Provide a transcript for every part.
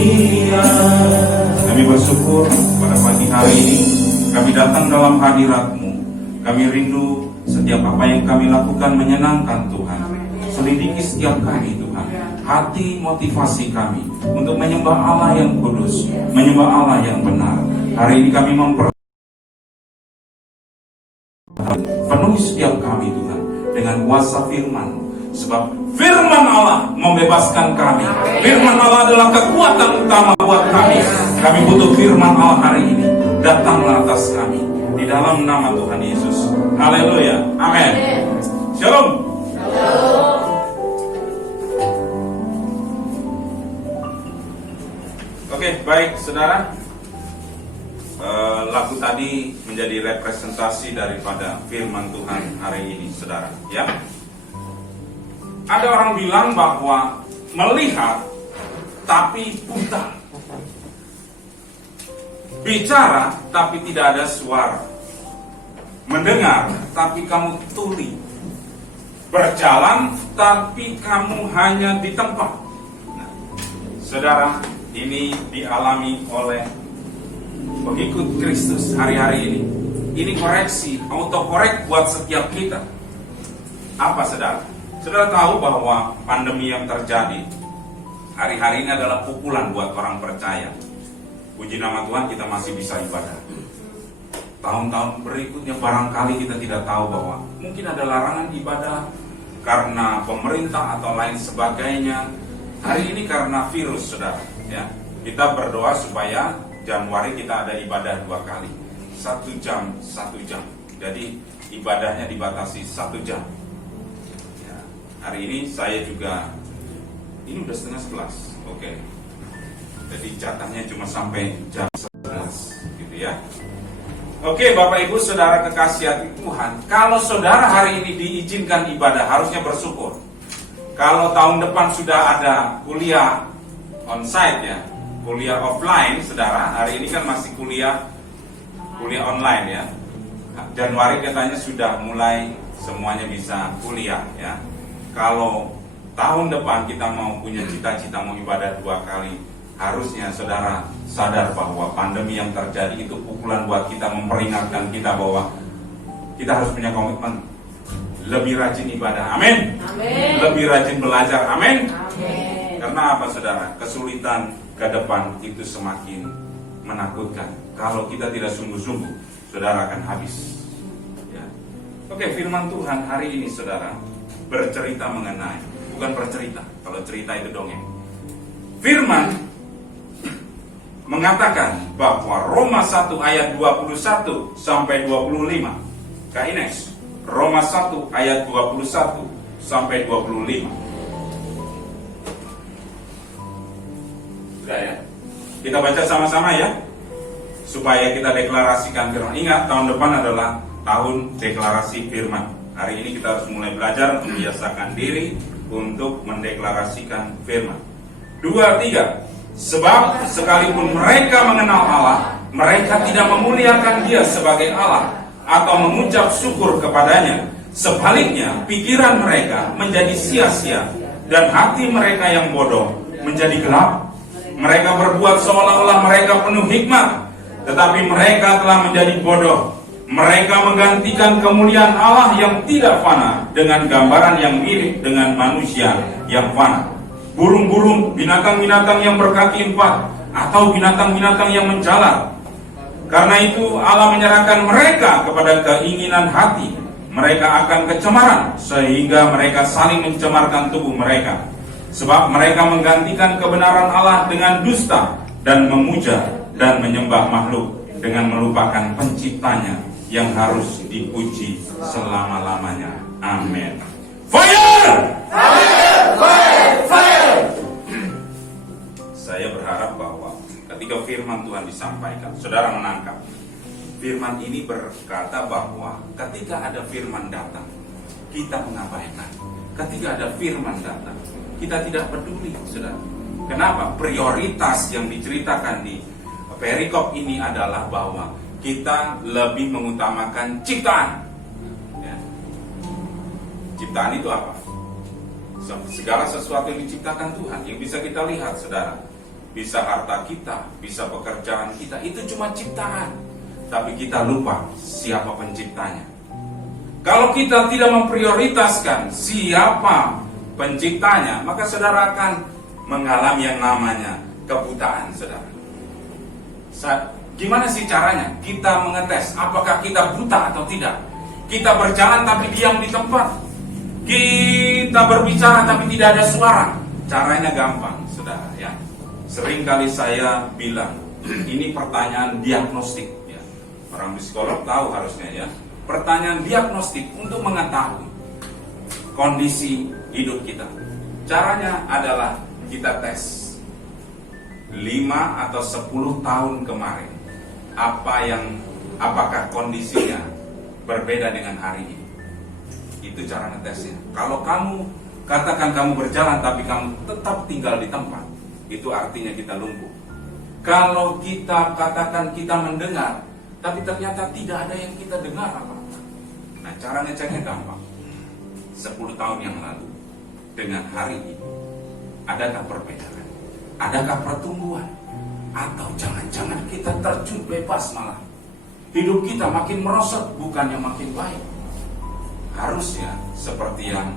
Dia. Kami bersyukur pada pagi hari ini kami datang dalam hadirat-Mu. Kami rindu setiap apa yang kami lakukan menyenangkan Tuhan. Selidiki setiap kami Tuhan, hati motivasi kami untuk menyembah Allah yang kudus, menyembah Allah yang benar. Hari ini kami penuhi setiap kami Tuhan dengan kuasa firman, sebab firman Allah membebaskan kami. Firman Allah adalah kekuatan utama buat kami. Kami butuh firman Allah hari ini. Datanglah atas kami di dalam nama Tuhan Yesus. Haleluya, amin. Shalom. Oke, baik saudara. Lagu tadi menjadi representasi daripada firman Tuhan hari ini, saudara. Ya. Ada orang bilang bahwa melihat tapi buta, bicara tapi tidak ada suara, mendengar tapi kamu tuli, berjalan tapi kamu hanya di tempat. Nah, saudara, ini dialami oleh pengikut Kristus hari-hari ini. Ini koreksi, autokorek buat setiap kita. Apa saudara? Saudara tahu bahwa pandemi yang terjadi hari-hari ini adalah pukulan buat orang percaya. Puji nama Tuhan, kita masih bisa ibadah. Tahun-tahun berikutnya barangkali kita tidak tahu bahwa mungkin ada larangan ibadah karena pemerintah atau lain sebagainya. Hari ini karena virus, saudara. Ya, kita berdoa supaya Januari kita ada ibadah 2 kali, 1 jam. Jadi ibadahnya dibatasi 1 jam. Ya, hari ini saya juga, ini udah 10:30, oke. Jadi jatahnya cuma sampai jam 11, gitu ya. Oke, Bapak Ibu Saudara kekasih hati Tuhan, kalau saudara hari ini diizinkan ibadah, harusnya bersyukur. Kalau tahun depan sudah ada kuliah onsite ya, kuliah offline, saudara, hari ini kan masih kuliah online ya. Januari katanya sudah mulai semuanya bisa kuliah ya. Kalau tahun depan kita mau punya cita-cita mau ibadah 2 kali, harusnya saudara sadar bahwa pandemi yang terjadi itu pukulan buat kita, memperingatkan kita bahwa kita harus punya komitmen lebih rajin ibadah, amin. Lebih rajin belajar, amin. Karena apa saudara? Kesulitan ke depan itu semakin menakutkan. Kalau kita tidak sungguh-sungguh, saudara akan habis ya. Oke, firman Tuhan hari ini saudara bercerita mengenai, bukan bercerita, kalau cerita itu dongeng. Firman mengatakan bahwa Roma 1 ayat 21 sampai 25. Kak Ines, Roma 1 ayat 21 sampai 25. Ya. Kita baca sama-sama ya, supaya kita deklarasikan firman. Ingat, tahun depan adalah tahun deklarasi firman. Hari ini kita harus mulai belajar membiasakan diri untuk mendeklarasikan firman. 2, 3. Sebab sekalipun mereka mengenal Allah, mereka tidak memuliakan Dia sebagai Allah atau mengucap syukur kepadanya. Sebaliknya, pikiran mereka menjadi sia-sia dan hati mereka yang bodoh menjadi gelap. Mereka berbuat seolah-olah mereka penuh hikmat, tetapi mereka telah menjadi bodoh. Mereka menggantikan kemuliaan Allah yang tidak fana dengan gambaran yang mirip dengan manusia yang fana, burung-burung, binatang-binatang yang berkaki 4, atau binatang-binatang yang menjalar. Karena itu Allah menyerahkan mereka kepada keinginan hati. Mereka akan kecemaran sehingga mereka saling mencemarkan tubuh mereka. Sebab mereka menggantikan kebenaran Allah dengan dusta dan memuja dan menyembah makhluk dengan melupakan penciptanya yang harus dipuji selama-lamanya. Amin. Fire! Fire! Fire! Fire! Saya berharap bahwa ketika firman Tuhan disampaikan, saudara menangkap. Firman ini berkata bahwa ketika ada firman datang, kita mengabaikan. Ketika ada firman datang, kita tidak peduli, saudara. Kenapa? Prioritas yang diceritakan di perikop ini adalah bahwa kita lebih mengutamakan ciptaan. Ya. Ciptaan itu apa? Segala sesuatu yang diciptakan Tuhan, yang bisa kita lihat, saudara. bisa harta kita, bisa pekerjaan kita, itu cuma ciptaan. Tapi kita lupa siapa penciptanya. Kalau kita tidak memprioritaskan siapa penciptanya, maka saudara akan mengalami yang namanya kebutaan, saudara. Gimana sih caranya kita mengetes apakah kita buta atau tidak? Kita berjalan tapi diam di tempat. Kita berbicara tapi tidak ada suara. Caranya gampang, saudara, ya. Sering kali saya bilang, ini pertanyaan diagnostik, ya. Orang psikolog tahu harusnya, ya. Pertanyaan diagnostik untuk mengetahui kondisi hidup kita. Caranya adalah kita tes 5 atau 10 tahun kemarin. Apakah kondisinya berbeda dengan hari ini? Itu cara ngetesnya. Kalau kamu katakan kamu berjalan tapi kamu tetap tinggal di tempat, itu artinya kita lumpuh. Kalau kita katakan kita mendengar tapi ternyata tidak ada yang kita dengar apa-apa. Nah, cara ngeceknya gampang. 10 tahun yang lalu dengan hari ini, adakah perbedaan? Adakah pertumbuhan? Atau jangan-jangan kita terjun bebas malah? Hidup kita makin merosot, bukannya makin baik. Harusnya seperti yang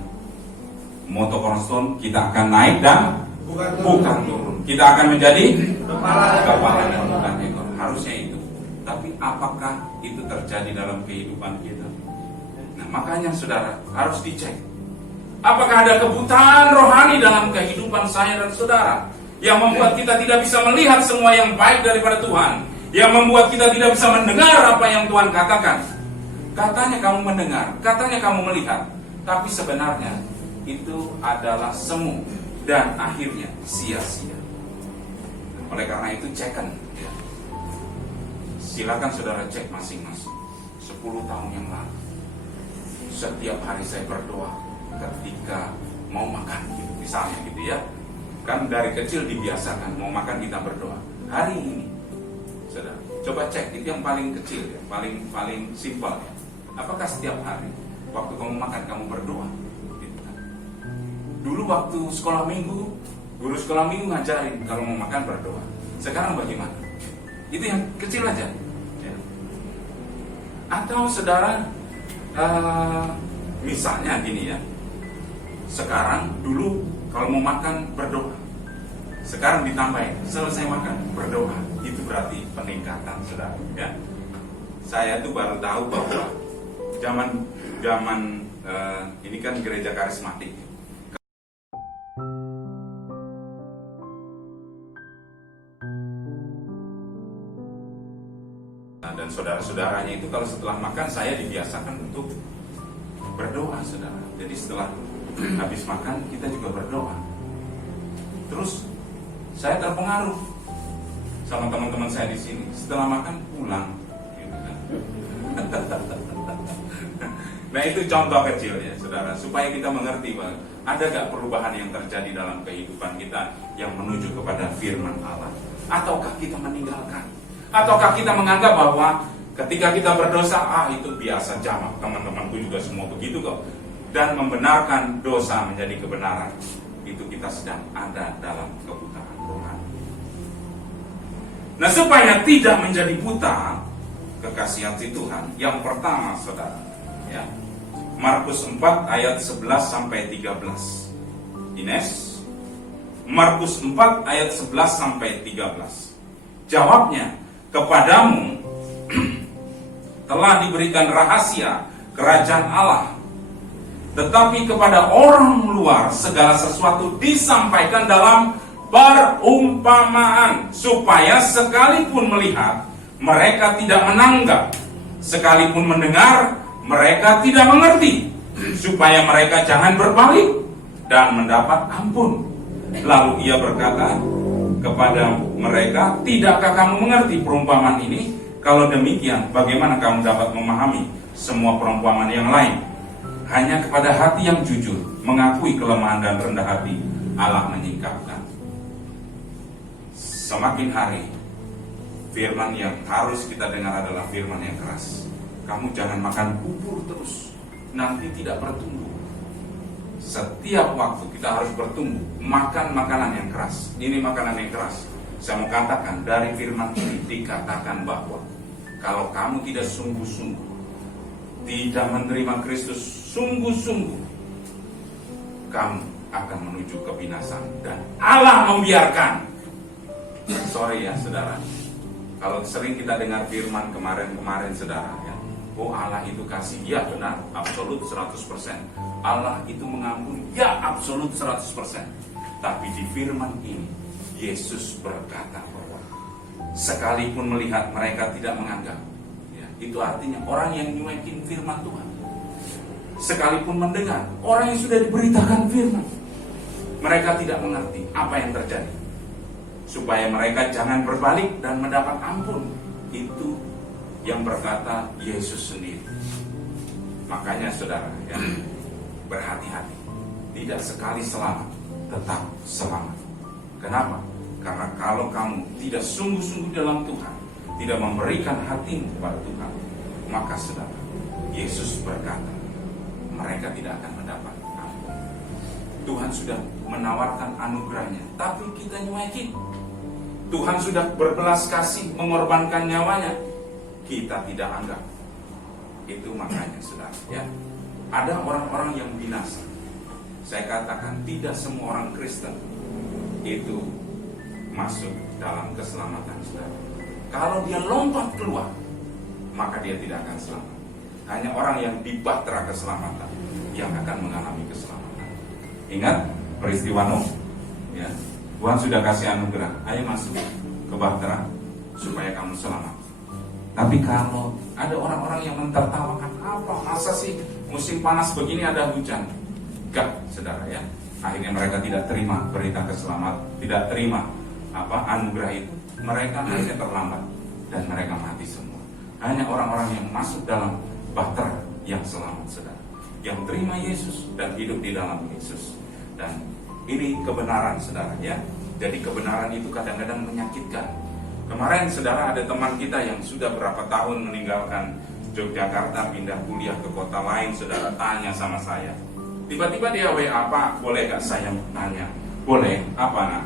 moto Cornerstone, kita akan naik dan bukan turun. Kita akan menjadi kepala dan bukan ekor. Harusnya itu. Tapi apakah itu terjadi dalam kehidupan kita? Nah, makanya saudara harus dicek. Apakah ada kebutaan rohani dalam kehidupan saya dan saudara yang membuat kita tidak bisa melihat semua yang baik daripada Tuhan, yang membuat kita tidak bisa mendengar apa yang Tuhan katakan? Katanya kamu mendengar, katanya kamu melihat, tapi sebenarnya itu adalah semu dan akhirnya sia-sia. Oleh karena itu cekan, ya. Silakan saudara cek masing-masing. 10 tahun yang lalu, setiap hari saya berdoa ketika mau makan, gitu, misalnya gitu, ya. Kan dari kecil dibiasakan mau makan kita berdoa. Hari ini, saudara, coba cek, itu yang paling kecil, ya, paling simpel, ya. Apakah setiap hari waktu kamu makan kamu berdoa? Gitu kan. Dulu waktu sekolah minggu, guru sekolah minggu ngajarin kalau mau makan berdoa. Sekarang bagaimana? Itu yang kecil aja, ya. Atau saudara, misalnya gini, ya. Sekarang dulu kalau mau makan berdoa, sekarang ditambahin selesai makan berdoa. Itu berarti peningkatan, saudara, ya. Saya tuh baru tahu bahwa zaman ini kan gereja karismatik. Nah, dan saudara-saudaranya itu kalau setelah makan saya dibiasakan untuk berdoa, saudara. Jadi setelah habis makan kita juga berdoa. Terus saya terpengaruh sama teman-teman saya di sini. Setelah makan pulang, gitu kan. Nah, itu contoh kecil, ya, saudara, supaya kita mengerti bahwa ada gak perubahan yang terjadi dalam kehidupan kita yang menuju kepada firman Allah. Ataukah kita meninggalkan? Ataukah kita menganggap bahwa ketika kita berdosa, itu biasa jamak, teman-temanku juga semua begitu kok, dan membenarkan dosa menjadi kebenaran. Itu kita sedang ada dalam kebutaan rohani. Nah, supaya tidak menjadi buta, kekasih hati Tuhan, yang pertama, saudara, ya, Markus 4 ayat 11 sampai 13. Ines, Markus 4 ayat 11 sampai 13. Jawabnya, kepadamu telah diberikan rahasia kerajaan Allah, tetapi kepada orang luar segala sesuatu disampaikan dalam perumpamaan, supaya sekalipun melihat mereka tidak menanggap, sekalipun mendengar mereka tidak mengerti, supaya mereka jangan berbalik dan mendapat ampun. Lalu ia berkata kepada mereka, tidakkah kamu mengerti perumpamaan ini? Kalau demikian, bagaimana kamu dapat memahami semua perumpamaan yang lain? Hanya kepada hati yang jujur, mengakui kelemahan dan rendah hati, Allah menyingkapkan. Semakin hari, firman yang harus kita dengar adalah firman yang keras. Kamu jangan makan bubur terus, nanti tidak bertumbuh. Setiap waktu kita harus bertumbuh, makan makanan yang keras. Ini makanan yang keras. Saya mau katakan dari firman ini dikatakan bahwa kalau kamu tidak sungguh-sungguh, tidak menerima Kristus sungguh-sungguh, kamu akan menuju kebinasaan. Dan Allah membiarkan. Sorry ya saudara, kalau sering kita dengar firman kemarin saudara ya, oh Allah itu kasih, ya benar, absolut 100%. Allah itu mengampuni, ya absolut 100%. Tapi di firman ini Yesus berkata bahwa sekalipun melihat mereka tidak menganggap, ya, itu artinya orang yang nyuekin firman Tuhan. Sekalipun mendengar, orang yang sudah diberitakan firman, mereka tidak mengerti apa yang terjadi. Supaya mereka jangan berbalik dan mendapat ampun. Itu yang berkata Yesus sendiri. Makanya saudara ya, berhati-hati. Tidak sekali selamat, tetap selamat. Kenapa? Karena kalau kamu tidak sungguh-sungguh dalam Tuhan, tidak memberikan hatimu kepada Tuhan, maka saudara, Yesus berkata, mereka tidak akan mendapat ampun. Tuhan sudah menawarkan anugerahnya, tapi kita nyuekin. Tuhan sudah berbelas kasih mengorbankan nyawanya, kita tidak anggap. Itu makanya saudara ya, ada orang-orang yang binasa. Saya katakan tidak semua orang Kristen itu masuk dalam keselamatan saudara. Kalau dia lompat keluar, maka dia tidak akan selamat. Hanya orang yang di bahtera keselamatan yang akan mengalami keselamatan. Ingat peristiwa Nuh ya, Tuhan sudah kasih anugerah, ayo masuk ke bahtera supaya kamu selamat. Tapi kalau ada orang-orang yang mentertawakan, apa masa sih musim panas begini ada hujan? Enggak, saudara ya. Akhirnya mereka tidak terima berita keselamatan, tidak terima anugerah itu. Mereka akhirnya terlambat dan mereka mati semua. Hanya orang-orang yang masuk dalam bahtera yang selamat, saudara, yang terima Yesus dan hidup di dalam Yesus. Dan ini kebenaran, saudara ya. Jadi kebenaran itu kadang-kadang menyakitkan. Kemarin saudara ada teman kita yang sudah berapa tahun meninggalkan Yogyakarta, pindah kuliah ke kota lain. Saudara tanya sama saya, tiba-tiba dia WA, Pak, boleh gak saya tanya? Boleh, apa nak?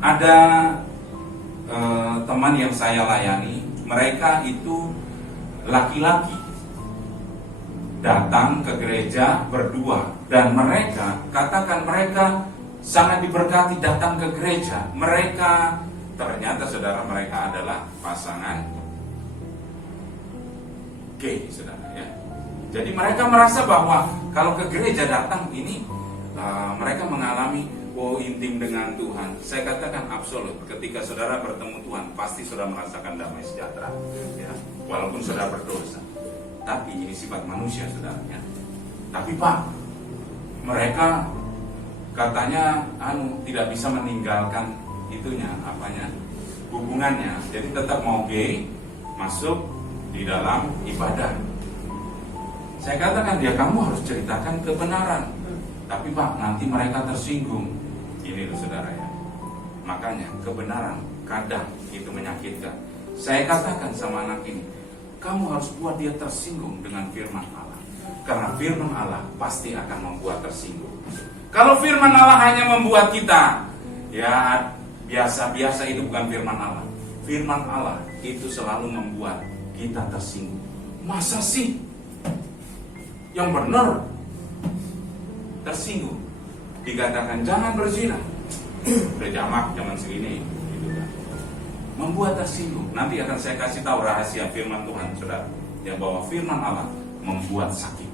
Ada teman yang saya layani, mereka itu laki-laki datang ke gereja berdua, dan mereka katakan mereka sangat diberkati datang ke gereja. Mereka ternyata saudara, mereka adalah pasangan gay, saudara ya. Jadi mereka merasa bahwa kalau ke gereja datang ini mereka mengalami intim dengan Tuhan. Saya katakan absolut, ketika saudara bertemu Tuhan pasti saudara merasakan damai sejahtera ya, walaupun saudara berdosa. Tapi ini sifat manusia, saudara ya. Tapi Pak, mereka katanya tidak bisa meninggalkan itunya, hubungannya. Jadi tetap mau gay, masuk di dalam ibadah. Saya katakan, ya kamu harus ceritakan kebenaran. Tapi Pak, nanti mereka tersinggung. Ini loh saudara ya. Makanya kebenaran kadang itu menyakitkan. Saya katakan sama anak ini, kamu harus buat dia tersinggung dengan firman Allah. Karena firman Allah pasti akan membuat tersinggung. Kalau firman Allah hanya membuat kita ya biasa-biasa, itu bukan firman Allah. Firman Allah itu selalu membuat kita tersinggung. Masa sih yang benar tersinggung? Dikatakan jangan berzina, udah jamak zaman segini gitu kan. Membuat tersinggung. Nanti akan saya kasih tahu rahasia firman Tuhan, saudara, ya, bahwa firman Allah membuat sakit.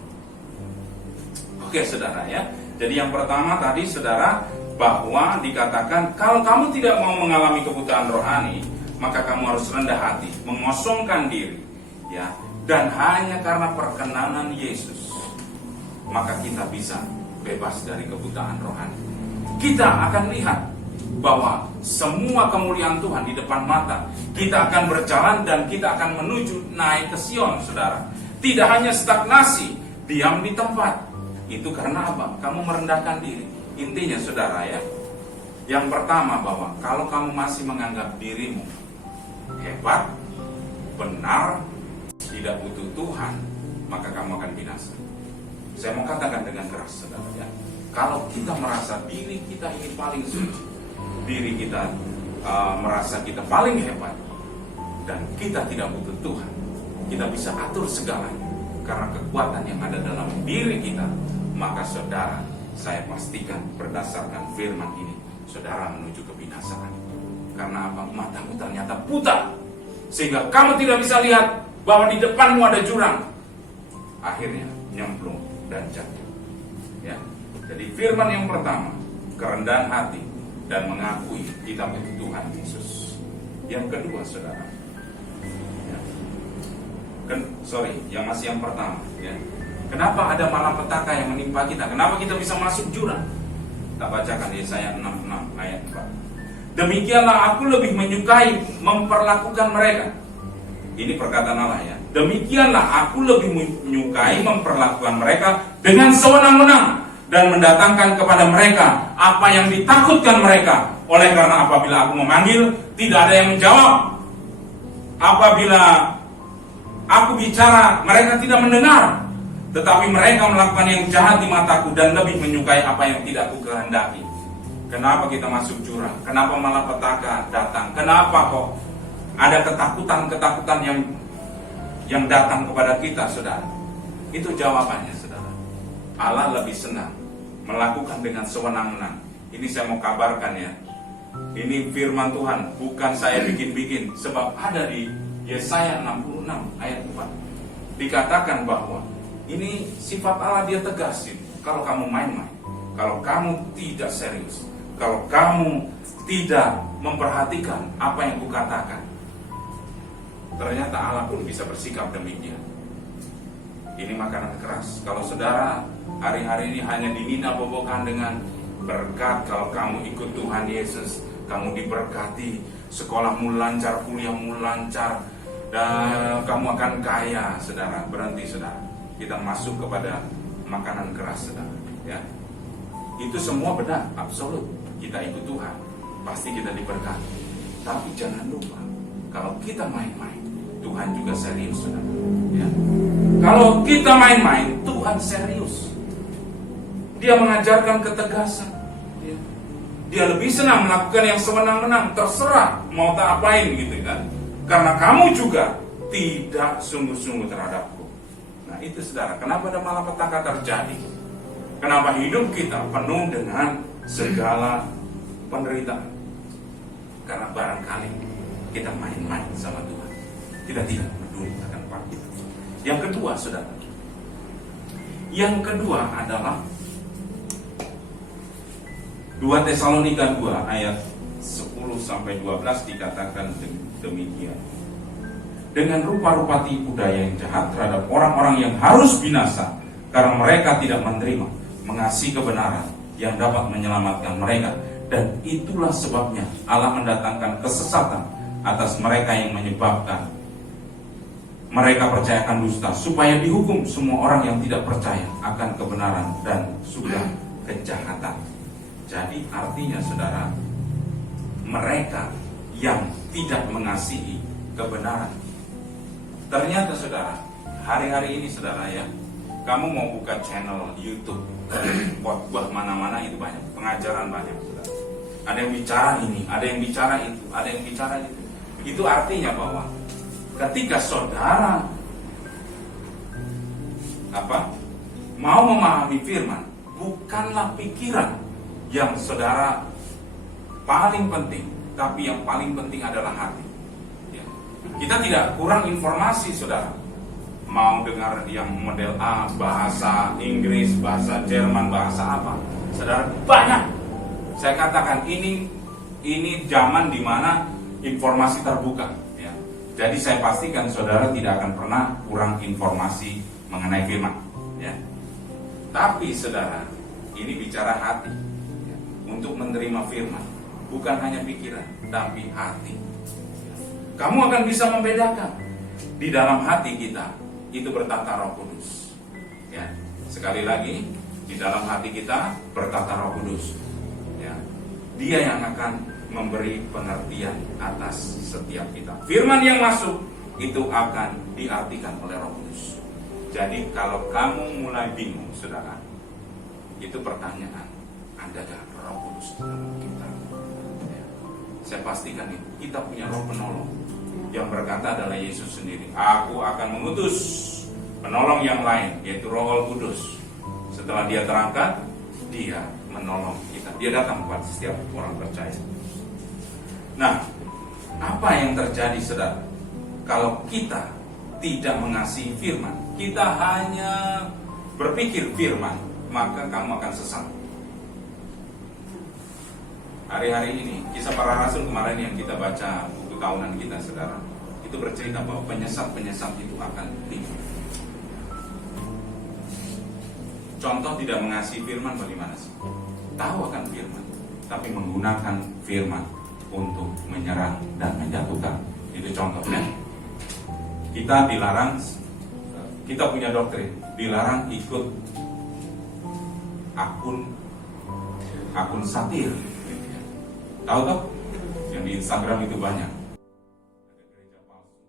Oke saudara ya. Jadi yang pertama tadi saudara, bahwa dikatakan kalau kamu tidak mau mengalami kebutaan rohani, maka kamu harus rendah hati, mengosongkan diri ya, dan hanya karena perkenanan Yesus maka kita bisa bebas dari kebutaan rohani. Kita akan lihat bahwa semua kemuliaan Tuhan di depan mata. Kita akan berjalan dan kita akan menuju naik ke Sion, saudara. Tidak hanya stagnasi, diam di tempat. Itu karena apa? Kamu merendahkan diri. Intinya saudara ya, yang pertama bahwa kalau kamu masih menganggap dirimu hebat, benar, tidak butuh Tuhan, maka kamu akan binasa. Saya mau katakan dengan keras saudara ya, kalau kita merasa diri kita ini paling suci, diri kita merasa kita paling hebat dan kita tidak butuh Tuhan, kita bisa atur segalanya karena kekuatan yang ada dalam diri kita, maka saudara, saya pastikan berdasarkan firman ini, saudara menuju kebinasaan. Karena apa? Matamu ternyata buta, sehingga kamu tidak bisa lihat bahwa di depanmu ada jurang. Akhirnya nyemplung dan jatuh. Ya. Jadi firman yang pertama, kerendahan hati dan mengakui kita butuh Tuhan Yesus. Yang kedua, saudara, ya. Yang masih yang pertama, ya. Kenapa ada malapetaka yang menimpa kita? Kenapa kita bisa masuk jurang? Kita bacakan Yesaya 66 ayat 4. Demikianlah aku lebih menyukai memperlakukan mereka. Ini perkataan Allah, ya. Demikianlah aku lebih menyukai memperlakukan mereka dengan sewenang-wenang dan mendatangkan kepada mereka apa yang ditakutkan mereka. Oleh karena apabila aku memanggil, tidak ada yang menjawab. Apabila aku bicara, mereka tidak mendengar. Tetapi mereka melakukan yang jahat di mataku dan lebih menyukai apa yang tidak aku kehendaki. Kenapa kita masuk jurang? Kenapa malapetaka datang? Kenapa kok ada ketakutan-ketakutan yang datang kepada kita, saudara? Itu jawabannya, saudara. Allah lebih senang melakukan dengan sewenang-wenang. Ini saya mau kabarkan, ya. Ini firman Tuhan, bukan saya bikin-bikin. Sebab ada di Yesaya 66 ayat 4. Dikatakan bahwa ini sifat Allah, dia tegasin. Kalau kamu main-main, kalau kamu tidak serius, kalau kamu tidak memperhatikan apa yang kukatakan, ternyata Allah pun bisa bersikap demikian. Ini makanan keras. Kalau saudara hari-hari ini hanya dinina-bobokan dengan berkat, kalau kamu ikut Tuhan Yesus, kamu diberkati, sekolahmu lancar, kuliahmu lancar, dan kamu akan kaya, saudara. Berhenti, saudara. Kita masuk kepada makanan keras, saudara. Ya, itu semua benar, absolut. Kita ikut Tuhan, pasti kita diberkati. Tapi jangan lupa, kalau kita main-main, Tuhan juga serius, saudara. Ya. Kalau kita main-main, Tuhan serius. Dia mengajarkan ketegasan. Ya. Dia lebih senang melakukan yang sewenang-wenang, terserah mau tak apain, gitu kan? Karena kamu juga tidak sungguh-sungguh terhadapku. Nah itu, saudara, kenapa ada malapetaka terjadi? Kenapa hidup kita penuh dengan segala penderitaan? Karena barangkali kita main-main sama Tuhan. Kita tidak peduli akan pagi. Yang kedua, saudara, yang kedua adalah 2 Tesalonika 2 ayat 10-12 dikatakan demikian. Dengan rupa-rupa tipu daya yang jahat terhadap orang-orang yang harus binasa, karena mereka tidak menerima mengasihi kebenaran yang dapat menyelamatkan mereka. Dan itulah sebabnya Allah mendatangkan kesesatan atas mereka yang menyebabkan mereka percayakan dusta, supaya dihukum semua orang yang tidak percaya akan kebenaran dan sudah kejahatan. Jadi artinya, saudara, mereka yang tidak mengasihi kebenaran. Ternyata, saudara, hari-hari ini, saudara, ya, kamu mau buka channel YouTube, buat mana-mana itu banyak, pengajaran banyak, saudara. Ada yang bicara ini, ada yang bicara itu, ada yang bicara itu. Itu artinya bahwa ketika saudara mau memahami firman, bukanlah pikiran yang saudara paling penting, tapi yang paling penting adalah hati. Ya. Kita tidak kurang informasi, saudara. Mau dengar yang model A, bahasa Inggris, bahasa Jerman, bahasa apa, saudara, banyak. Saya katakan ini zaman dimana informasi terbuka. Ya. Jadi saya pastikan saudara tidak akan pernah kurang informasi mengenai firman. Ya. Tapi saudara, ini bicara hati. Ya. Untuk menerima firman, bukan hanya pikiran, tapi hati. Kamu akan bisa membedakan di dalam hati kita itu bertata Roh Kudus. Ya. Sekali lagi, di dalam hati kita bertata Roh Kudus. Ya. Dia yang akan memberi pengertian atas setiap kita. Firman yang masuk itu akan diartikan oleh Roh Kudus. Jadi kalau kamu mulai bingung, saudara, itu pertanyaan, adakah Roh Kudus dalam kita? Ya. Saya pastikan itu, kita punya roh penolong. Yang berkata adalah Yesus sendiri. Aku akan mengutus penolong yang lain, yaitu Roh Kudus. Setelah dia terangkat, dia menolong kita. Dia datang kepada setiap orang percaya. Nah, apa yang terjadi, saudara? Kalau kita tidak mengasihi firman, kita hanya berpikir firman, maka kamu akan sesat. Hari-hari ini, kisah para rasul kemarin yang kita baca buku tahunan kita, saudara, itu bercerita bahwa penyesat-penyesat itu akan timbul. Contoh tidak mengasihi firman bagaimana sih? Tahu akan firman, tapi menggunakan firman untuk menyerang dan menjatuhkan. Itu contohnya. Kita dilarang, kita punya doktrin, dilarang ikut akun satir. Tahu toh? Yang di Instagram itu banyak. Ada gereja palsu,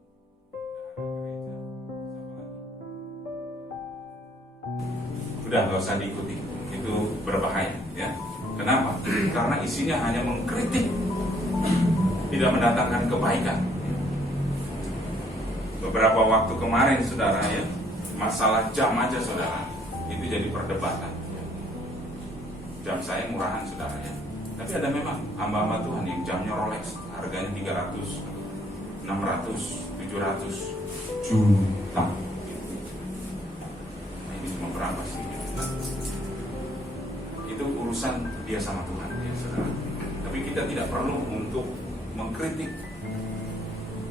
udah gak usah diikuti, itu berbahaya, ya. Kenapa? Karena isinya hanya mengkritik, tidak mendatangkan kebaikan. Beberapa waktu kemarin, saudara, ya, masalah jam aja, saudara, itu jadi perdebatan. Jam saya murahan, saudara, ya. Tapi ada memang hamba-hamba Tuhan yang jamnya Rolex, harganya 300, 600, 700 juta. Nah, ini cuma berapa sih? Itu urusan dia sama Tuhan, ya, saudara. Tapi kita tidak perlu untuk mengkritik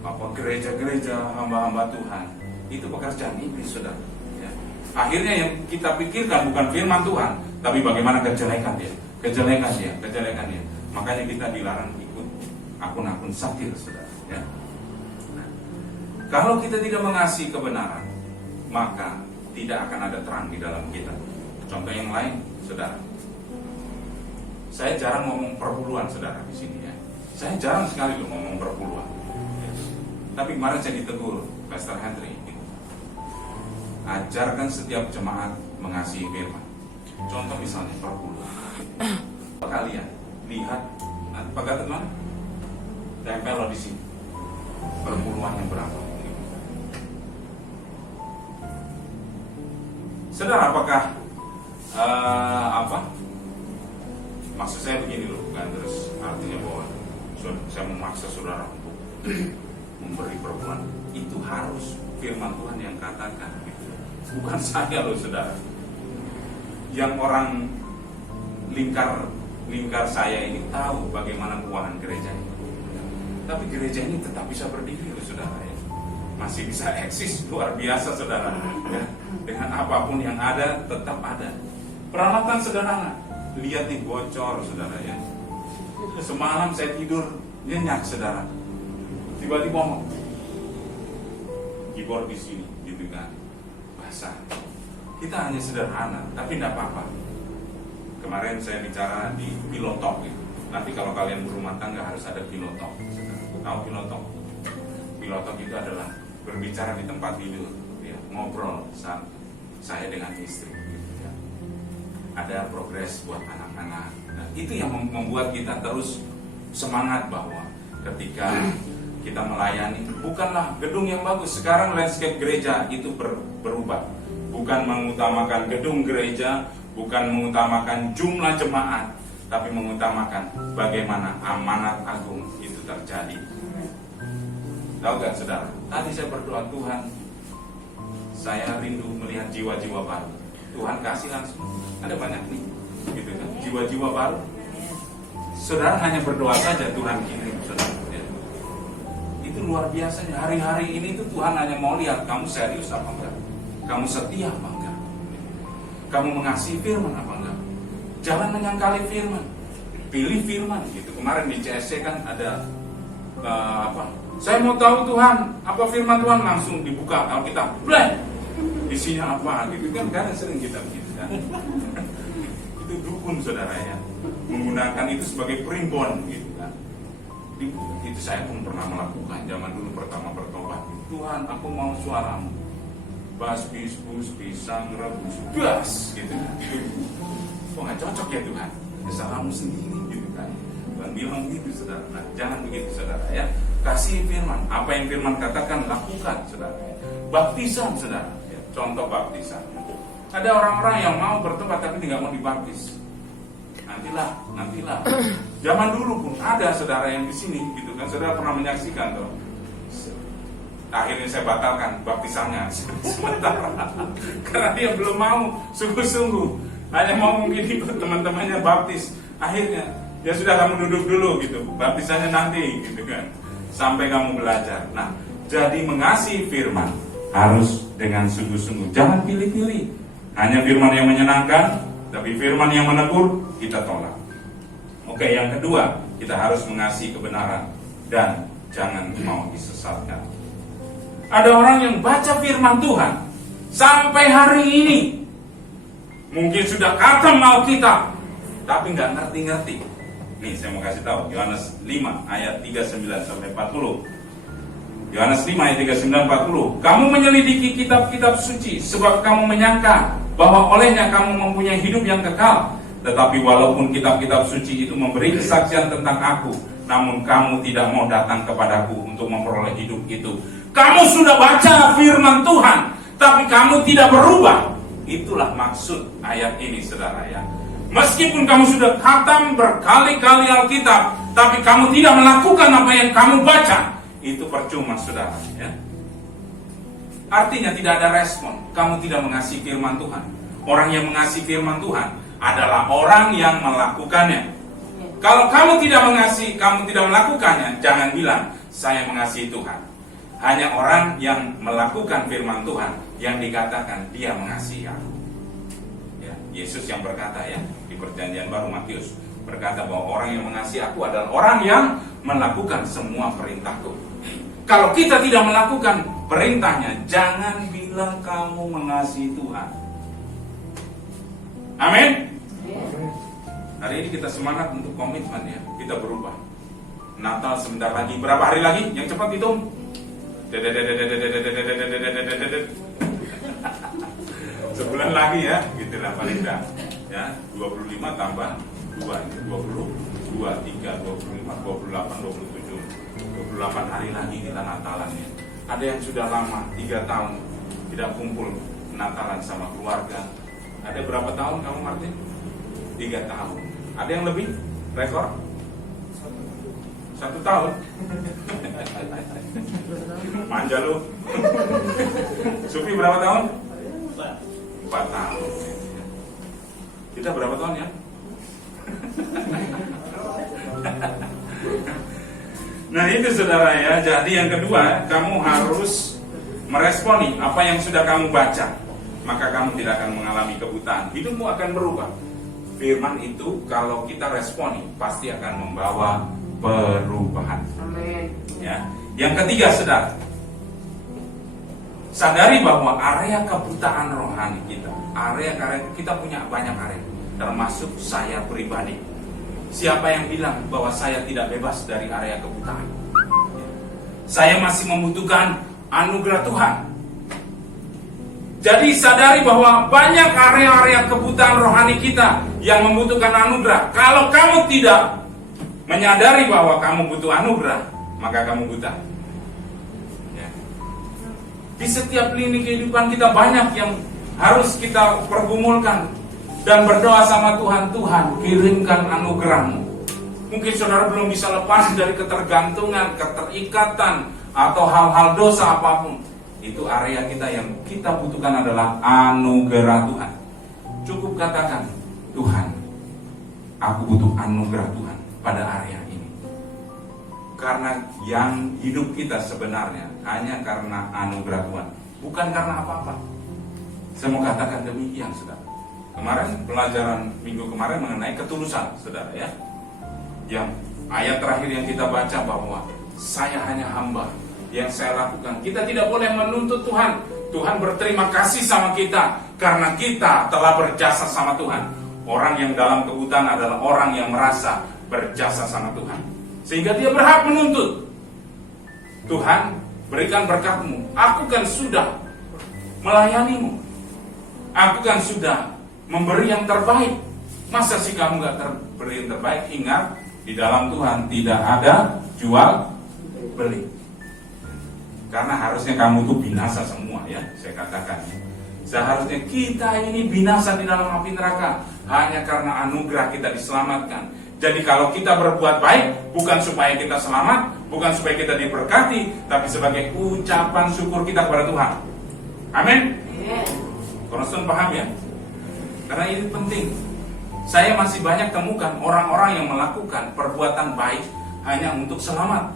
apa gereja-gereja hamba-hamba Tuhan. Itu pekerjaan iblis, saudara, ya. Akhirnya yang kita pikirkan bukan firman Tuhan, tapi bagaimana kejelekan dia. Makanya kita dilarang ikut akun-akun satir, saudara, ya. Nah, kalau kita tidak mengasihi kebenaran, maka tidak akan ada terang di dalam kita. Contoh yang lain, saudara, saya jarang ngomong perpuluhan, saudara, di sini, ya. Saya jarang sekali loh ngomong perpuluhan, ya. Tapi kemarin saya ditegur Pastor Henry, ajarkan setiap jemaat mengasihi firman. Contoh misalnya perpuluhan. Kalian lihat, Pak Gatot mana? Tempel lo di sini. Perpuluhannya berapa? Saudara, apakah maksud saya begini loh, bukan terus artinya bahwa saya memaksa saudara untuk memberi perpuluhan. Itu harus firman Tuhan yang katakan, bukan saya loh, saudara. Yang orang lingkar saya ini tahu bagaimana keuangan gereja ini. Tapi gereja ini tetap bisa berdiri, saudara, ya. Masih bisa eksis, luar biasa, saudara, ya. Dengan apapun yang ada, tetap ada. Peralatan sederhana, lihat nih, bocor, saudara, ya. Semalam saya tidur nyenyak, saudara. Tiba-tiba keyboard di sini, gitu kan, basah. Kita hanya sederhana, tapi tidak apa-apa. Kemarin saya bicara di pilotok, gitu. Nanti kalau kalian berumah tangga harus ada pilotok. Tahu pilotok? Pilotok itu adalah berbicara di tempat tidur, ya, ngobrol saat saya dengan istri, gitu, ya. Ada progres buat anak-anak. Nah, itu yang membuat kita terus semangat bahwa ketika kita melayani, bukanlah gedung yang bagus. Sekarang landscape gereja itu berubah. Bukan mengutamakan gedung gereja, bukan mengutamakan jumlah jemaat, tapi mengutamakan bagaimana amanat agung itu terjadi. Tahu gak, saudara? Tadi saya berdoa, Tuhan, saya rindu melihat jiwa-jiwa baru. Tuhan kasih langsung. Ada banyak nih, gitu kan? Jiwa-jiwa baru. Saudara hanya berdoa saja, Tuhan kirim, saudara. Ya. Itu luar biasanya. Hari-hari ini tuh Tuhan hanya mau lihat kamu serius apa enggak, kamu setia apa enggak, kamu mengasihi firman apa enggak. Jangan menyangkali firman, pilih firman, gitu. Kemarin di CSC kan ada saya mau tahu Tuhan, apa firman Tuhan, langsung dibuka Alkitab, blank, isinya apa, gitu kan. Karena sering kita begitu kan. Itu dukun, saudara, ya, menggunakan itu sebagai primbon, gitu kan. Itu saya pun pernah melakukan zaman dulu pertama bertobat. Tuhan, aku mau suaramu, bas bis bus pisang rebus bas, gitu kan. Kok nggak cocok ya Tuhan, ya salahmu sendiri, gitu kan. Tuhan bilang begitu, saudara. Nah, jangan begitu, saudara ya. Kasih firman. Apa yang firman katakan, lakukan, saudara. Baptisan, saudara. Ya, contoh baptisan. Ada orang-orang yang mau bertobat tapi tidak mau dibaptis. Nantilah. Zaman dulu pun ada saudara yang di sini, gitu kan. Saudara pernah menyaksikan tuh. Akhirnya saya batalkan baptisannya sementara karena dia belum mau sungguh-sungguh, hanya mau mungkin ikut teman-temannya baptis. Akhirnya ya sudah, kamu duduk dulu gitu, baptisannya nanti gitu kan, sampai kamu belajar. Nah, jadi mengasihi firman harus dengan sungguh-sungguh, jangan pilih-pilih. Hanya firman yang menyenangkan, tapi firman yang menegur kita tolak. Oke, yang kedua, kita harus mengasihi kebenaran dan jangan mau disesatkan. Ada orang yang baca firman Tuhan sampai hari ini, mungkin sudah khatam Alkitab, tapi nggak ngerti-ngerti. Nih saya mau kasih tahu, Yohanes 5 ayat 39 sampai 40. Yohanes 5 ayat 39-40. Kamu menyelidiki kitab-kitab suci sebab kamu menyangka bahwa olehnya kamu mempunyai hidup yang kekal. Tetapi walaupun kitab-kitab suci itu memberi kesaksian tentang aku, namun kamu tidak mau datang kepadaku untuk memperoleh hidup itu. Kamu sudah baca firman Tuhan, tapi kamu tidak berubah. Itulah maksud ayat ini, saudara ya. Meskipun kamu sudah khatam berkali-kali Alkitab, tapi kamu tidak melakukan apa yang kamu baca, itu percuma, saudara ya. Artinya tidak ada respon. Kamu tidak mengasihi firman Tuhan. Orang yang mengasihi firman Tuhan adalah orang yang melakukannya. Kalau kamu tidak mengasihi, kamu tidak melakukannya, jangan bilang saya mengasihi Tuhan. Hanya orang yang melakukan firman Tuhan yang dikatakan dia mengasihi aku. Ya, Yesus yang berkata ya di Perjanjian Baru, Matius berkata bahwa orang yang mengasihi aku adalah orang yang melakukan semua perintahku. Kalau kita tidak melakukan perintahnya, jangan bilang kamu mengasihi Tuhan. Amin. Hari ini kita semangat untuk komitmen ya, kita berubah. Natal sebentar lagi, berapa hari lagi? Yang cepat hitung. Sebulan lagi ya, gitu lah paling dah. Ya, 25 tambah 2, 20, 23, 25, 28, 27, 28 hari lagi kita Natalan ya. Ada yang sudah lama 3 tahun tidak kumpul Natalan sama keluarga. Ada berapa tahun kamu, Martin? 3 tahun. Ada yang lebih? Rekor? 1 tahun. Manja lu. Sufi berapa tahun? 4 tahun. Kita berapa tahun ya? Nah itu saudara ya. Jadi yang kedua, kamu harus meresponi apa yang sudah kamu baca. Maka kamu tidak akan mengalami kebutaan. Hidupmu akan berubah. Firman itu kalau kita responi pasti akan membawa perubahan. Amin. Ya. Yang ketiga, saudara, sadari bahwa area kebutaan rohani kita, area kita punya banyak area, termasuk saya pribadi. Siapa yang bilang bahwa saya tidak bebas dari area kebutaan? Saya masih membutuhkan anugerah Tuhan. Jadi sadari bahwa banyak area-area kebutaan rohani kita yang membutuhkan anugerah. Kalau kamu tidak menyadari bahwa kamu butuh anugerah, maka kamu buta. Ya. Di setiap lini kehidupan kita banyak yang harus kita pergumulkan dan berdoa sama Tuhan. Tuhan, kirimkan anugerah-Mu. Mungkin saudara belum bisa lepas dari ketergantungan, keterikatan, atau hal-hal dosa apapun. Itu area kita yang kita butuhkan adalah anugerah Tuhan. Cukup katakan, Tuhan, aku butuh anugerah Tuhan pada area ini. Karena yang hidup kita sebenarnya hanya karena anugerah Tuhan, bukan karena apa-apa. Saya mau katakan demikian, saudara. Kemarin pelajaran minggu kemarin mengenai ketulusan, saudara ya. Yang ayat terakhir yang kita baca bahwa saya hanya hamba, yang saya lakukan. Kita tidak boleh menuntut Tuhan. Tuhan berterima kasih sama kita karena kita telah berjasa sama Tuhan. Orang yang dalam kebutaan adalah orang yang merasa berjasa sama Tuhan, sehingga dia berhak menuntut. Tuhan, berikan berkat-Mu. Aku kan sudah melayani-Mu. Aku kan sudah memberi yang terbaik. Masa sih kamu gak beri yang terbaik? Ingat, Di dalam Tuhan tidak ada jual beli. Karena harusnya kamu tuh binasa semua ya, saya katakan. Seharusnya kita ini binasa di dalam api neraka hanya karena anugerah kita diselamatkan. Jadi kalau kita berbuat baik, bukan supaya kita selamat, bukan supaya kita diberkati, tapi sebagai ucapan syukur kita kepada Tuhan. Amin. Kornstone paham ya? Karena ini penting. Saya masih banyak temukan orang-orang yang melakukan perbuatan baik hanya untuk selamat.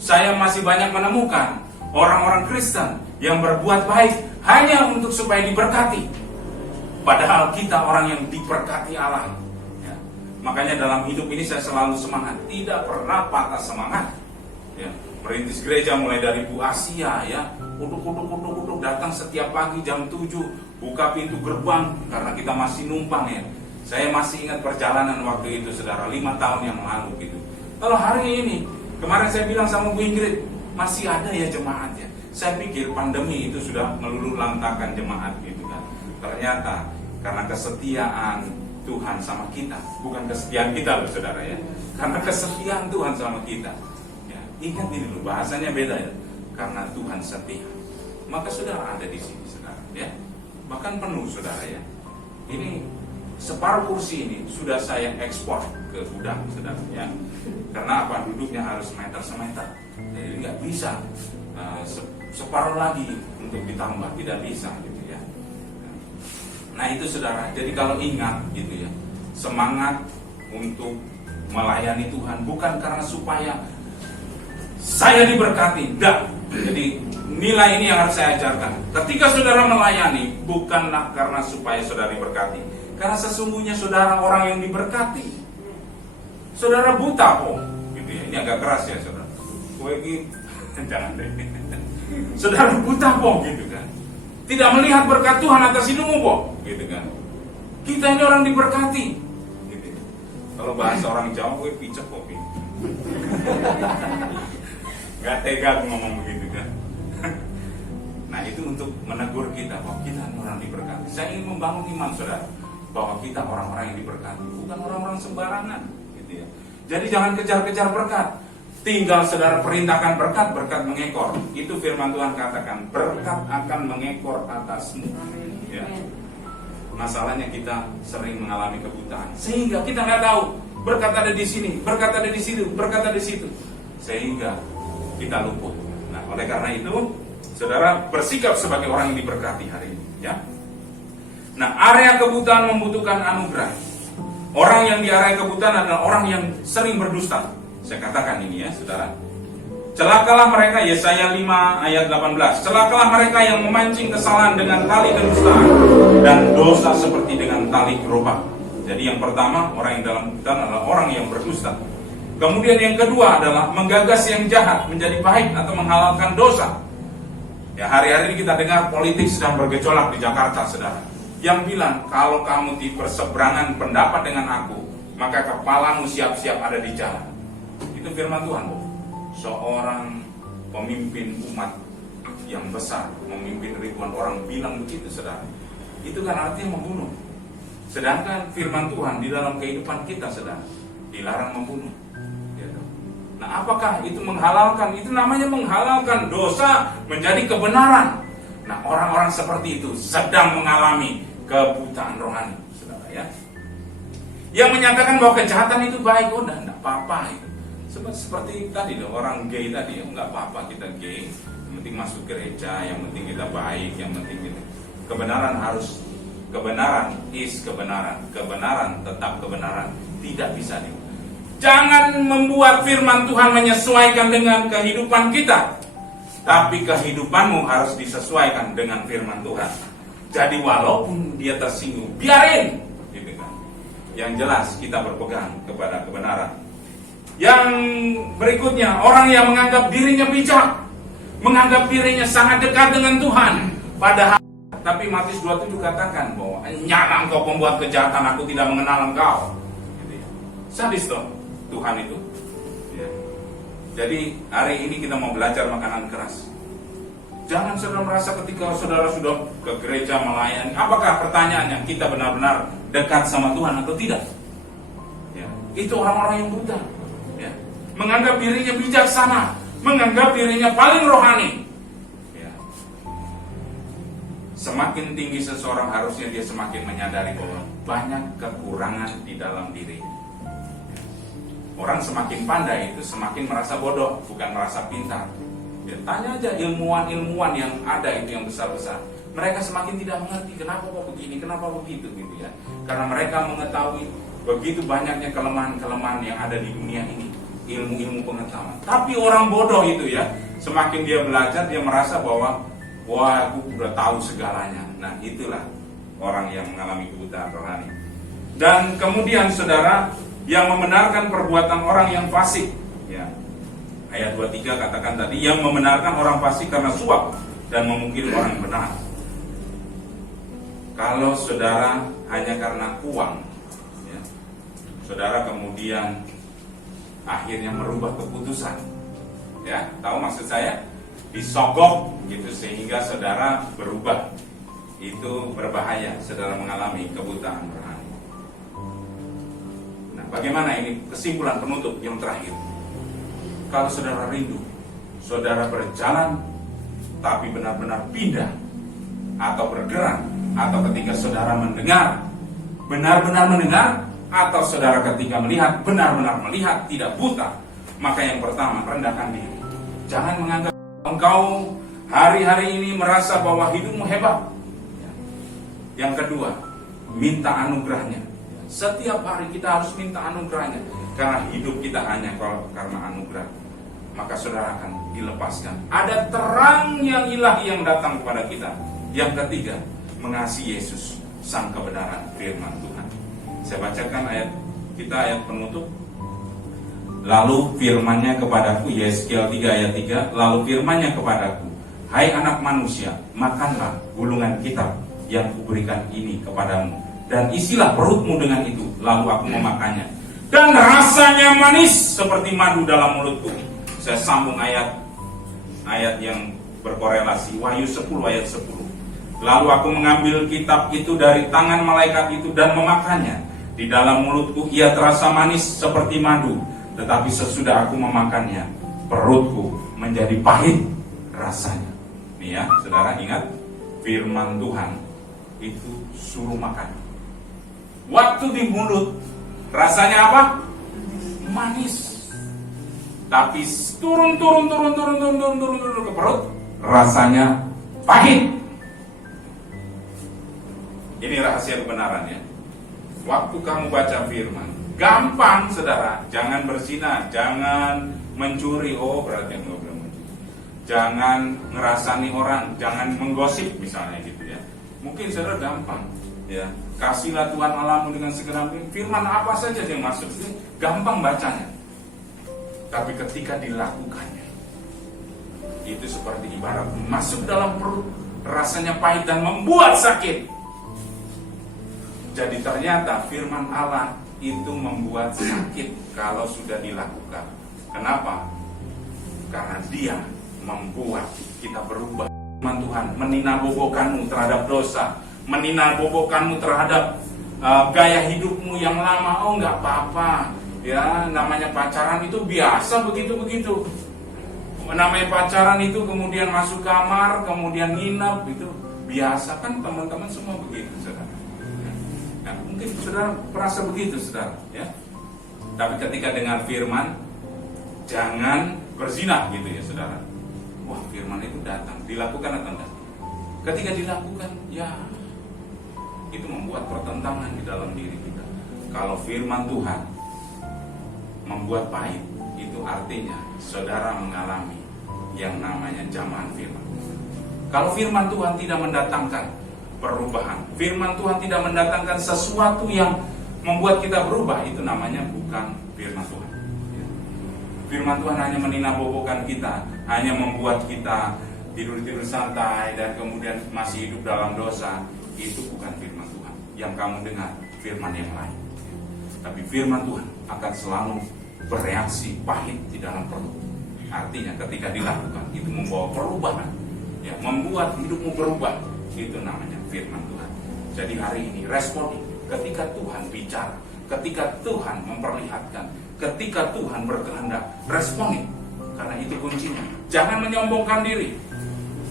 Saya masih banyak menemukan orang-orang Kristen yang berbuat baik hanya untuk supaya diberkati. Padahal kita orang yang diberkati Allah ya. Makanya dalam hidup ini saya selalu semangat, tidak pernah patah semangat ya. Merintis gereja mulai dari Bu Asia ya, kutuk datang setiap pagi jam 7, buka pintu gerbang karena kita masih numpang ya. Saya masih ingat perjalanan waktu itu saudara, 5 tahun yang lalu gitu. Kalau hari ini, kemarin saya bilang sama Bu Ingrid, masih ada ya jemaat ya. Saya pikir pandemi itu sudah meluluh lantakan jemaat gitu kan. Ternyata karena kesetiaan Tuhan sama kita, bukan kesetiaan kita loh saudara ya. Karena kesetiaan Tuhan sama kita ya. Ingat ini dulu, bahasanya beda ya. Karena Tuhan setia, maka saudara ada di sini saudara ya. Bahkan penuh saudara ya. Ini separuh kursi ini sudah saya ekspor ke gudang saudara ya. Karena apa? Duduknya harus meter-semeter. Jadi nggak bisa separuh lagi untuk ditambah, tidak bisa gitu ya. Nah itu saudara. Jadi kalau ingat gitu ya, semangat untuk melayani Tuhan bukan karena supaya saya diberkati, enggak. Jadi nilai ini yang harus saya ajarkan. Ketika saudara melayani, bukanlah karena supaya saudara diberkati, karena sesungguhnya saudara orang yang diberkati. Saudara buta kok, gitu ya. Ini agak keras ya saudara. Jangan deh. Saudara buta kok, gitu kan. Tidak melihat berkat Tuhan atas hidupmu kok, gitu kan. Kita ini orang diberkati. Gitu. Kalau bahasa orang Jawa, gue picek kok. Gak tega ngomong begitu kan. Nah itu untuk menegur kita bahwa kita orang diberkati. Saya ingin membangun iman saudara bahwa kita orang-orang yang diberkati, bukan orang-orang sembarangan gitu ya. Jadi jangan kejar-kejar berkat. Tinggal saudara perintahkan berkat, berkat mengekor. Itu firman Tuhan katakan, berkat akan mengekor atasmu ya. Masalahnya kita sering mengalami kebutaan sehingga kita nggak tahu berkat ada di sini, berkat ada di situ, berkat ada di situ, sehingga kita luput. Nah, oleh karena itu, saudara bersikap sebagai orang yang diberkati hari ini, ya. Nah, area kebutaan membutuhkan anugerah. Orang yang di area kebutaan adalah orang yang sering berdusta. Saya katakan ini ya, saudara. Celakalah mereka, Yesaya 5 ayat 18. Celakalah mereka yang memancing kesalahan dengan tali kedustaan dan dosa seperti dengan tali gerobak. Jadi yang pertama, orang yang dalam kebutaan adalah orang yang berdusta. Kemudian yang kedua adalah menggagas yang jahat menjadi baik atau menghalalkan dosa. Ya, hari-hari ini kita dengar politik sedang bergejolak di Jakarta, saudara. Yang bilang kalau kamu di perseberangan pendapat dengan aku, maka kepalamu siap-siap ada di jalan. Itu firman Tuhan, Bu. Seorang pemimpin umat yang besar, memimpin ribuan orang bilang begitu, saudara. Itu kan artinya membunuh. Sedangkan firman Tuhan di dalam kehidupan kita, saudara, dilarang membunuh. Nah, apakah itu menghalalkan? Itu namanya menghalalkan dosa menjadi kebenaran. Nah, orang-orang seperti itu sedang mengalami kebutaan rohani, saudara ya. Yang menyatakan bahwa kejahatan itu baik, udah enggak apa-apa itu. Seperti tadi orang gay tadi, ya enggak apa-apa kita gay, yang penting masuk gereja, yang penting kita baik, yang penting kita. Kebenaran harus, kebenaran is kebenaran, kebenaran tetap kebenaran, tidak bisa nih. Jangan membuat firman Tuhan menyesuaikan dengan kehidupan kita, tapi kehidupanmu harus disesuaikan dengan firman Tuhan. Jadi walaupun dia tersinggung, biarin, gitu kan. Yang jelas kita berpegang kepada kebenaran. Yang berikutnya, orang yang menganggap dirinya bijak, menganggap dirinya sangat dekat dengan Tuhan, padahal tapi Matius 27 katakan bahwa nyala engkau pembuat kejahatan, aku tidak mengenal engkau. Gitu ya. Sadis toh Tuhan itu ya. Jadi hari ini kita mau belajar makanan keras. Jangan saudara merasa ketika saudara sudah ke gereja melayani, apakah pertanyaannya kita benar-benar dekat sama Tuhan atau tidak ya. Itu orang-orang yang buta. menganggap dirinya bijaksana, menganggap dirinya paling rohani. Ya. Semakin tinggi seseorang, harusnya dia semakin menyadari bahwa banyak kekurangan di dalam diri. Orang semakin pandai itu semakin merasa bodoh, bukan merasa pintar. Ya, tanya aja ilmuwan-ilmuwan yang ada itu yang besar-besar. Mereka semakin tidak mengerti kenapa kok begini, kenapa begitu gitu ya. Karena mereka mengetahui begitu banyaknya kelemahan-kelemahan yang ada di dunia ini, ilmu-ilmu pengetahuan. Tapi orang bodoh itu ya, semakin dia belajar dia merasa bahwa wah, aku udah tahu segalanya. Nah, itulah orang yang mengalami kebutaan rohani. Dan kemudian saudara, yang membenarkan perbuatan orang yang fasik, ya. Ayat 23 katakan tadi, yang membenarkan orang fasik karena suap dan memungkiri orang benar. Kalau saudara hanya karena uang, ya, saudara kemudian akhirnya merubah keputusan, ya, tahu maksud saya? Disogok gitu sehingga saudara berubah, itu berbahaya. Saudara mengalami kebutaan rohani. Nah, bagaimana ini kesimpulan penutup yang terakhir? Kalau saudara rindu, saudara berjalan tapi benar-benar pindah atau bergerak, atau ketika saudara mendengar benar-benar mendengar, atau saudara ketika melihat benar-benar melihat, tidak buta, maka yang pertama, rendahkan diri. Jangan menganggap engkau hari-hari ini merasa bahwa hidupmu hebat. Yang kedua, minta anugerahnya. Setiap hari kita harus minta anugerahnya, karena hidup kita hanya karena anugerah. Maka saudara akan dilepaskan. Ada terang yang ilahi yang datang kepada kita. Yang ketiga, mengasihi Yesus, sang kebenaran firman Tuhan. Saya bacakan ayat penutup. Lalu firman-Nya kepadaku, Yeskiel 3 ayat 3, lalu firman-Nya kepadaku, hai anak manusia, makanlah gulungan kitab yang kuberikan ini kepadamu, dan isilah perutmu dengan itu, lalu aku memakannya, dan rasanya manis seperti madu dalam mulutku. Saya sambung ayat yang berkorelasi, Wahyu 10 ayat 10. Lalu aku mengambil kitab itu dari tangan malaikat itu dan memakannya. Di dalam mulutku ia terasa manis seperti madu, tetapi sesudah aku memakannya, perutku menjadi pahit rasanya. Nih ya, saudara ingat, firman Tuhan itu suruh makan. Waktu di mulut rasanya apa? Manis. Tapi turun ke perut, rasanya pahit. Ini rahasia kebenaran ya. Waktu kamu baca firman, gampang saudara, jangan berzina, jangan mencuri, oh berarti enggak boleh mencuri. Jangan ngerasani orang, jangan menggosip misalnya gitu ya. Mungkin saudara gampang ya. Kasihlah Tuhan Allahmu dengan segenap firman apa saja yang masuk sini, gampang bacanya. Tapi ketika dilakukannya, itu seperti ibarat masuk dalam perut, rasanya pahit dan membuat sakit. Jadi ternyata firman Allah itu membuat sakit kalau sudah dilakukan. Kenapa? Karena dia membuat kita berubah. Firman Tuhan meninabobokanmu terhadap dosa, meninabobokanmu terhadap gaya hidupmu yang lama. Oh nggak apa-apa, ya namanya pacaran itu biasa begitu-begitu. Namanya pacaran itu kemudian masuk kamar, kemudian nginap, itu biasa kan, teman-teman semua begitu, saudara. Nah, mungkin saudara merasa begitu, saudara, ya. Tapi ketika dengar firman, jangan berzina, gitu ya, saudara. Wah, firman itu datang, dilakukan atau enggak? Ketika dilakukan, ya, itu membuat pertentangan di dalam diri kita. Kalau firman Tuhan membuat pahit, itu artinya saudara mengalami yang namanya jamahan firman. Kalau firman Tuhan tidak mendatangkan perubahan, firman Tuhan tidak mendatangkan sesuatu yang membuat kita berubah, itu namanya bukan firman Tuhan. Firman Tuhan hanya meninabobokan kita, hanya membuat kita tidur-tidur santai dan kemudian masih hidup dalam dosa. Itu bukan firman Tuhan. Yang kamu dengar firman yang lain. Tapi firman Tuhan akan selalu bereaksi pahit di dalam perut. Artinya ketika dilakukan itu membawa perubahan, ya, membuat hidupmu berubah. Itu namanya firman Tuhan. Jadi hari ini responi ketika Tuhan bicara, ketika Tuhan memperlihatkan, ketika Tuhan berkehendak, responi. Karena itu kuncinya. Jangan menyombongkan diri.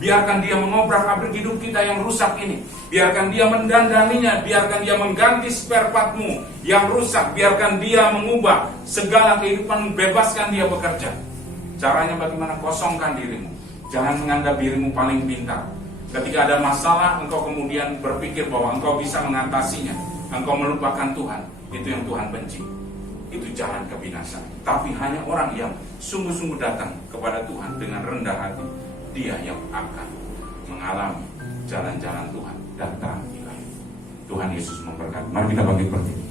Biarkan dia mengobrak-abrik hidup kita yang rusak ini. Biarkan dia mendandaninya. Biarkan dia mengganti spare partmu yang rusak. Biarkan dia mengubah segala kehidupan. Bebaskan dia bekerja. Caranya bagaimana? Kosongkan dirimu. Jangan menganggap dirimu paling pintar. Ketika ada masalah, engkau kemudian berpikir bahwa engkau bisa mengatasinya. Engkau melupakan Tuhan. Itu yang Tuhan benci. Itu jalan kebinasaan. Tapi hanya orang yang sungguh-sungguh datang kepada Tuhan dengan rendah hati, dia yang akan mengalami jalan-jalan Tuhan dan terang ilahi. Tuhan Yesus memberkati. Mari kita bangkit berdiri.